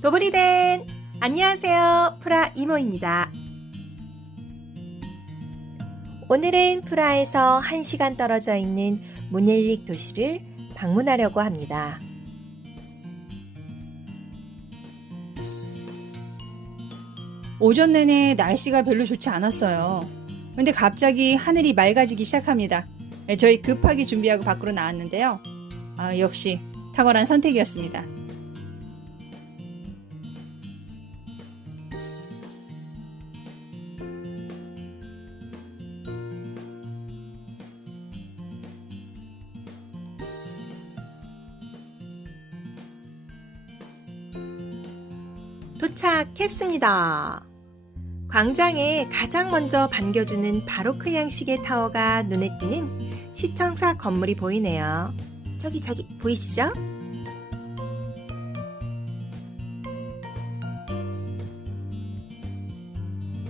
도브리덴 안녕하세요 프라 이모입니다 오늘은 프라에서 1시간 떨어져 있는 무넬릭 도시를 방문하려고 합니다 오전 내내 날씨가 별로 좋지 않았어요. 근데 갑자기 하늘이 맑아지기 시작합니다. 네, 저희 급하게 준비하고 밖으로 나왔는데요. 아, 역시 탁월한 선택이었습니다. 도착했습니다 광장에 가장 먼저 반겨주는 바로크 양식의 타워가 눈에 띄는 시청사 건물이 보이네요 저기 저기 보이시죠?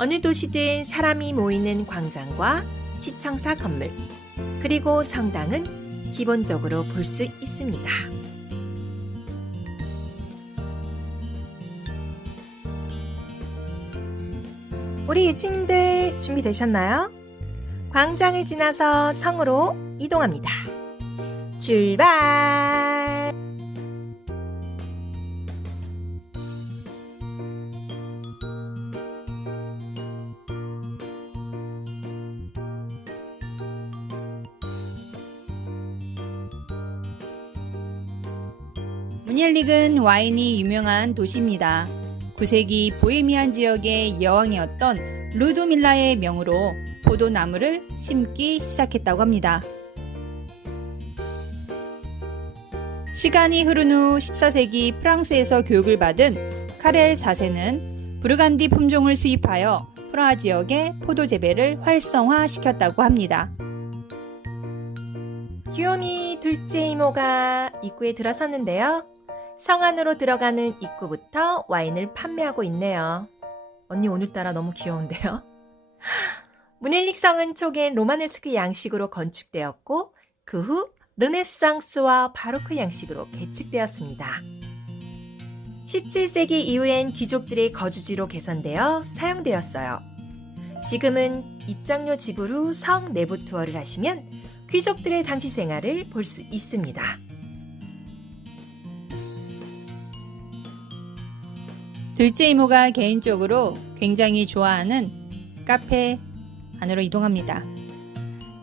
어느 도시든 사람이 모이는 광장과 시청사 건물, 그리고 성당은 기본적으로 볼 수 있습니다. 우리 유치님들 준비되셨나요? 광장을 지나서 성으로 이동합니다. 출발! 무닐릭은 와인이 유명한 도시입니다. 9세기 보헤미안 지역의 여왕이었던 루드밀라의 명으로 포도나무를 심기 시작했다고 합니다. 시간이 흐른 후 14세기 프랑스에서 교육을 받은 카렐 4세는 부르간디 품종을 수입하여 프라하 지역의 포도 재배를 활성화시켰다고 합니다. 귀요미 둘째 이모가 입구에 들어섰는데요. 성 안으로 들어가는 입구부터 와인을 판매하고 있네요. 언니 오늘따라 너무 귀여운데요? 무넬릭 성은 초기엔 로마네스크 양식으로 건축되었고 그 후 르네상스와 바로크 양식으로 개축되었습니다. 17세기 이후엔 귀족들의 거주지로 개선되어 사용되었어요. 지금은 입장료 지불 후 성 내부 투어를 하시면 귀족들의 당시 생활을 볼 수 있습니다. 둘째 이모가 개인적으로 굉장히 좋아하는 카페 안으로 이동합니다.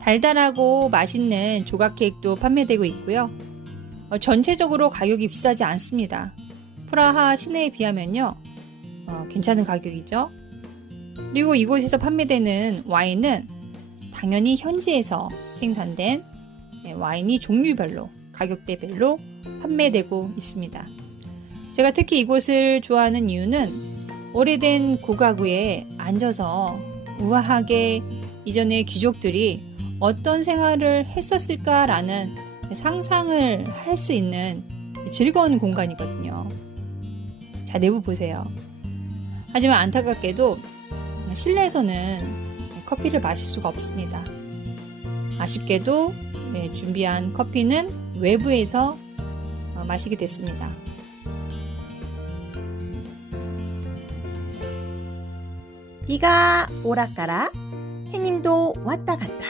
달달하고 맛있는 조각 케이크도 판매되고 있고요. 어, 전체적으로 가격이 비싸지 않습니다. 프라하 시내에 비하면요. 어, 괜찮은 가격이죠. 그리고 이곳에서 판매되는 와인은 당연히 현지에서 생산된 네, 와인이 종류별로 가격대별로 판매되고 있습니다. 제가 특히 이곳을 좋아하는 이유는 오래된 고가구에 앉아서 우아하게 이전의 귀족들이 어떤 생활을 했었을까라는 상상을 할 수 있는 즐거운 공간이거든요. 자, 내부 보세요. 하지만 안타깝게도 실내에서는 커피를 마실 수가 없습니다. 아쉽게도 네, 준비한 커피는 외부에서 어, 마시게 됐습니다. 비가 오락가락, 해님도 왔다 갔다.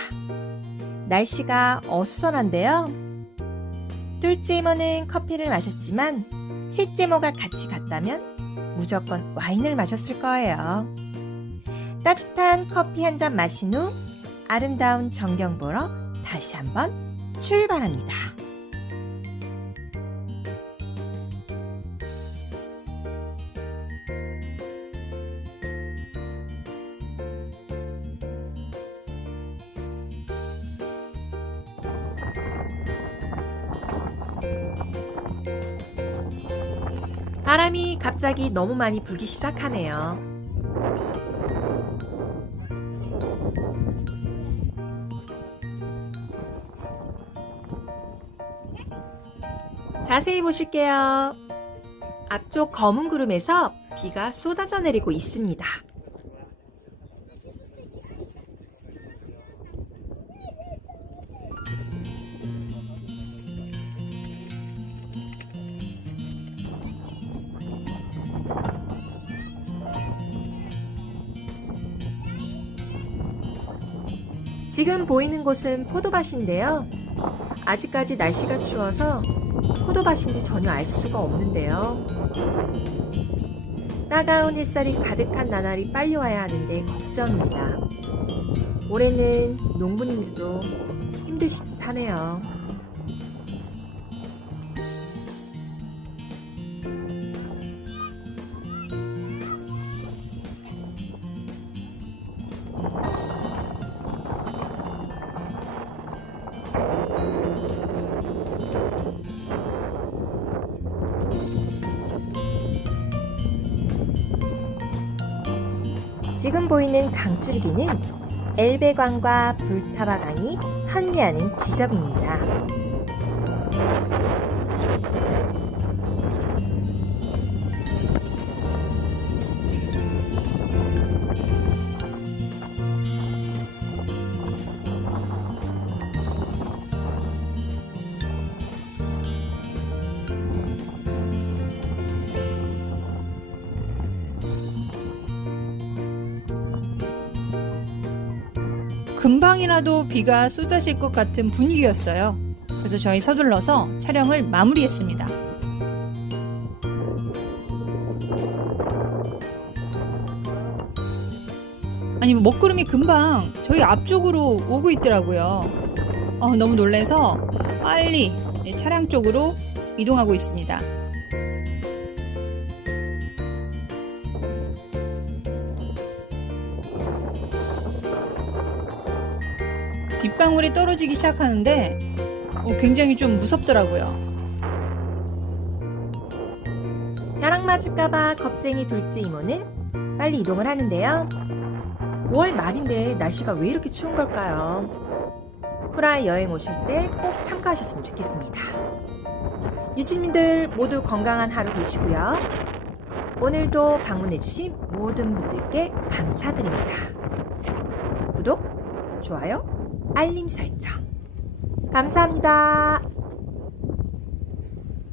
날씨가 어수선한데요. 둘째 이모는 커피를 마셨지만 셋째 이모가 같이 갔다면 무조건 와인을 마셨을 거예요. 따뜻한 커피 한 잔 마신 후 아름다운 전경 보러 다시 한번 출발합니다. 바람이 갑자기 너무 많이 불기 시작하네요. 자세히 보실게요. 앞쪽 검은 구름에서 비가 쏟아져 내리고 있습니다. 지금 보이는 곳은 포도밭인데요. 아직까지 날씨가 추워서 포도밭인지 전혀 알 수가 없는데요. 따가운 햇살이 가득한 나날이 빨리 와야 하는데 걱정입니다. 올해는 농부님들도 힘드실 듯 하네요. 지금 보이는 강줄기는 엘베강과 불타바강이 환미하는 지점입니다. 금방이라도 비가 쏟아질 것 같은 분위기였어요. 그래서 저희 서둘러서 촬영을 마무리했습니다. 아니 뭐 먹구름이 금방 저희 앞쪽으로 오고 있더라고요. 어, 너무 놀래서 빨리 차량 쪽으로 이동하고 있습니다. 빗방울이 떨어지기 시작하는데 어, 굉장히 좀 무섭더라고요. 벼락 맞을까봐 겁쟁이 둘째 이모는 빨리 이동을 하는데요. 5월 말인데 날씨가 왜 이렇게 추운 걸까요? 프라이 여행 오실 때 꼭 참가하셨으면 좋겠습니다. 유치민들 모두 건강한 하루 되시고요. 오늘도 방문해주신 모든 분들께 감사드립니다. 구독, 좋아요, 알림 설정. 감사합니다.